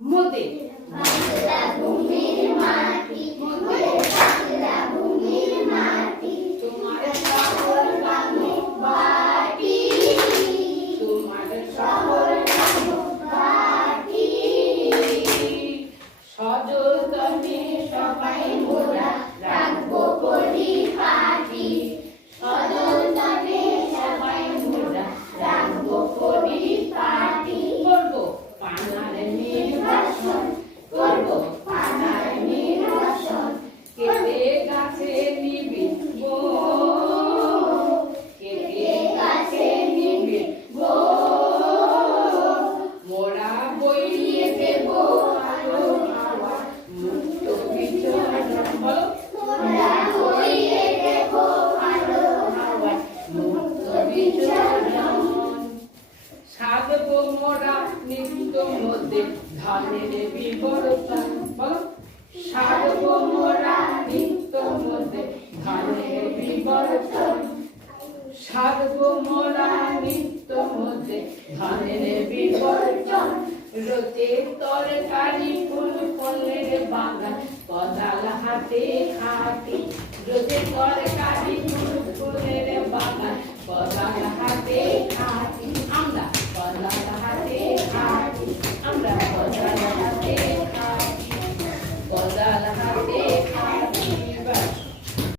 মোদের বাংলা ভূমির মাটি মোদের বাংলা ভূমির মাটি তোমার শহর গামুক বাটি সবাই মোরা রাখব। মোরা নিত্য মধ্যে। ধানের বিবর্তন বলো। সাধব মোরা নিত্য মধ্যে। ধানের বিবর্তন সাধব মোরা নিত্য মধ্যে। ধানের বিবর্তন রোতে তরকারি, ফুল ফলের বাগান। কদাল হাতে খাটি। রোতে তরকারি